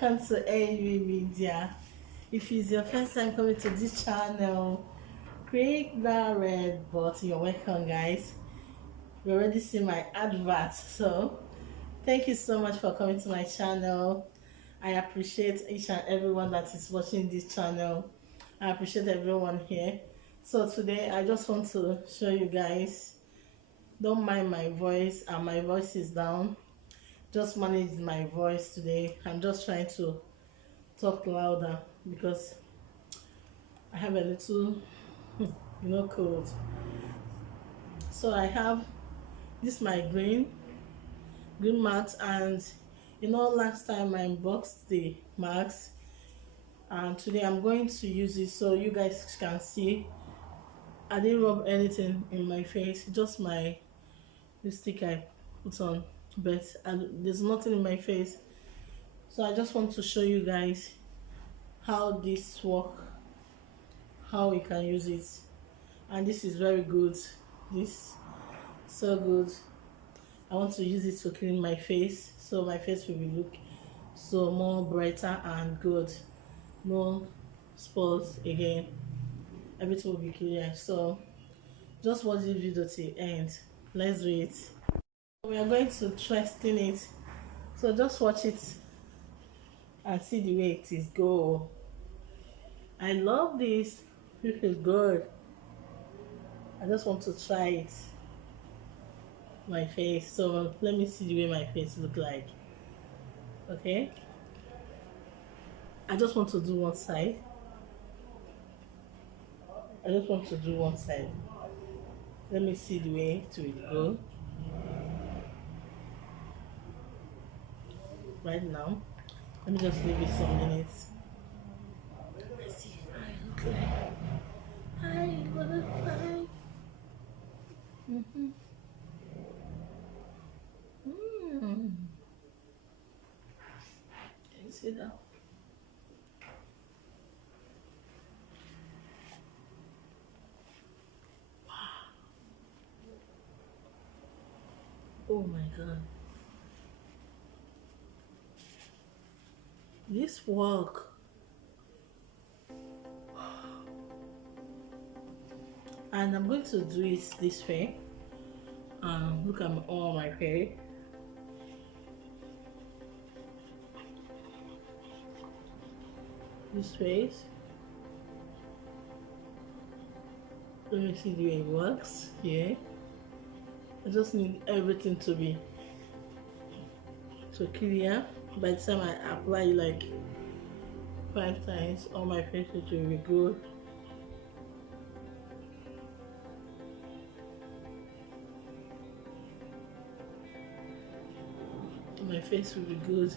welcome to Eby Media. If it's your first time coming to this channel, click that red button. You're welcome, guys. You already see my advert, so thank you so much for coming to my channel. I appreciate each and everyone that is watching this channel. I appreciate everyone here. So today I just want to show you guys, don't mind my voice, and my voice is down. Just manage my voice today. I'm just trying to talk louder because I have a little cold. So I have this my green mask, and last time I unboxed the mask, and today I'm going to use it so you guys can see. I didn't rub anything in my face, just my lipstick I put on, but there's nothing in my face. So I just want to show you guys how this works, how we can use it. And this is very good. This so good. I want to use it to clean my face, so my face will be look so more brighter and good. No spots again. Everything will be clear. So just watch this video till the end. Let's do it. We are going to test in it, so just watch it and see the way it is go. I love this. This is good. I just want to try it my face, so let me see the way my face look like. Okay, I just want to do one side. Let me see the way it will go right now. Let me just leave it some minutes. Let's see how it look like. How it gonna look like. Can you see that? Wow. Oh my god. This work. And I'm going to do it this way. Look at all my hair. This way. Let me see the way it works here. I just need everything to be so clear. By the time I apply like 5 times, all my face will be good. My face will be good.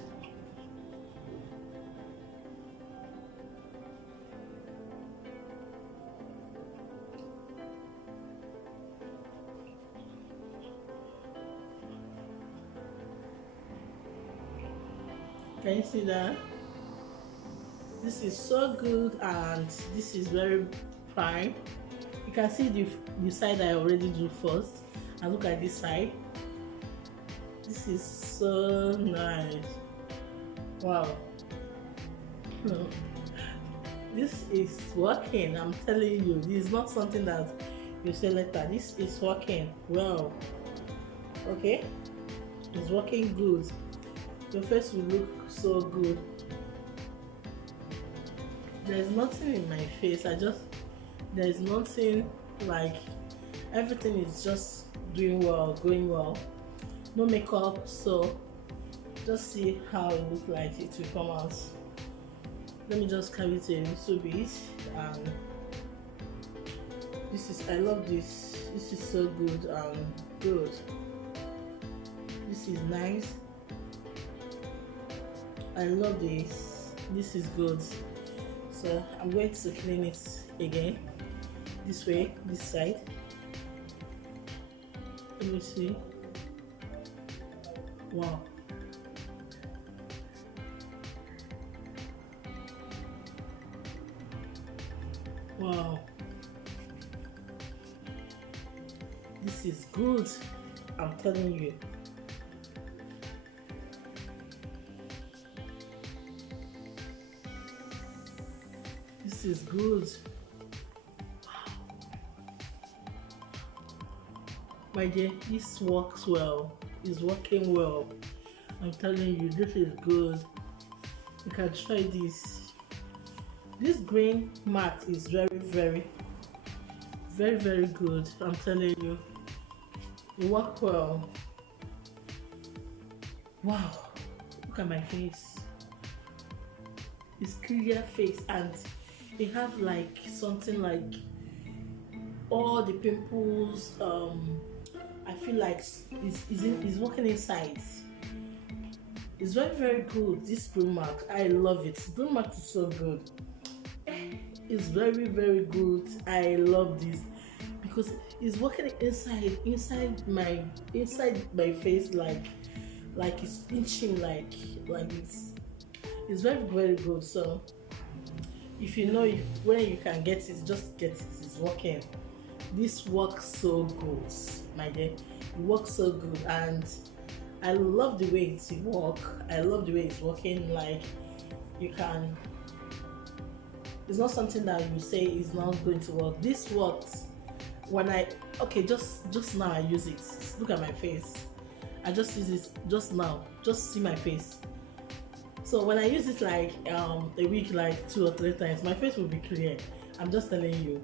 Can you see that? This is so good, and this is very fine. You can see the side I already do first, and look at this side. This is so nice. Wow. This is working. I'm telling you, this is not something that you say later. This is working well. Okay, it's working good. Your face will look so good. There's nothing in my face. There's nothing, like everything is just doing well, going well. No makeup, so just see how it look like it will come out. Let me just carry it a little bit, and I love this. This is so good and good. This is nice. I love this. This is good. So I'm going to clean it again. This way, this side. Let me see. Wow. Wow. This is good. I'm telling you. This is good. My dear, this works well. It's working well. I'm telling you, this is good. You can try this. This green mask is very good. I'm telling you, it works well. Wow, look at my face. It's clear face, and it have like something like all the pimples. I feel like it's working inside. It's very good. This green mask, I love it. Green mask is so good. It's very good. I love this because it's working inside my face, like it's pinching, like it's very good. So if you know when you can get it, just get it. It's working. This works so good, my dear. It works so good, and I love the way it works. I love the way it's working. Like, you can, it's not something that you say is not going to work. This works. When just now I use it. Look at my face. I just use it just now. Just see my face. So when I use it like a week, like 2 or 3 times, my face will be clear. I'm just telling you.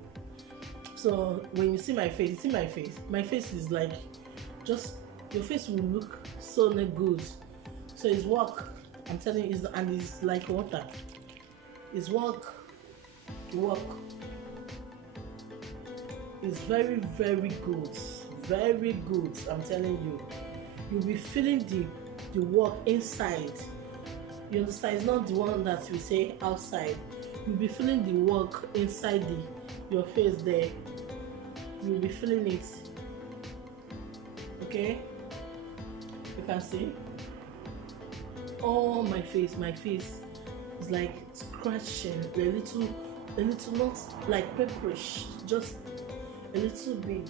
So when you see my face, you see my face. My face is like, just, your face will look so good. So it's work. I'm telling you, and it's like water. It's work. It's very good. Very good. I'm telling you. You'll be feeling the work inside. You understand? It's not the one that we say outside. You'll be feeling the work inside your face there. You'll be feeling it. Okay? You can see. Oh, my face is like scratching a little, not like pepperish, just a little bit.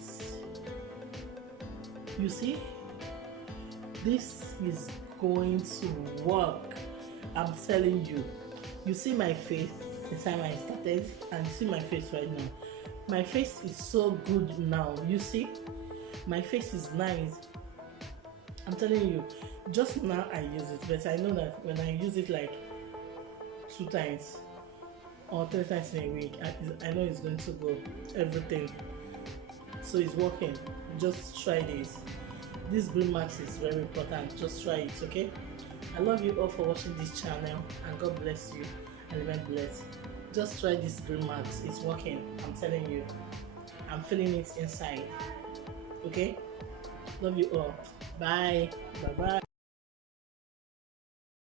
You see? This is going to work. I'm telling you. You see my face the time I started, and see my face right now. My face is so good now. You see? My face is nice. I'm telling you. Just now I use it, but I know that when I use it like 2 times or 3 times in a week, I know it's going to go everything. So it's working. Just try this. This green mask is very important. Just try it, okay? I love you all for watching this channel, and God bless you and remain blessed. Just try this green mask. It's working. I'm telling you. I'm feeling it inside. Okay? Love you all. Bye. Bye.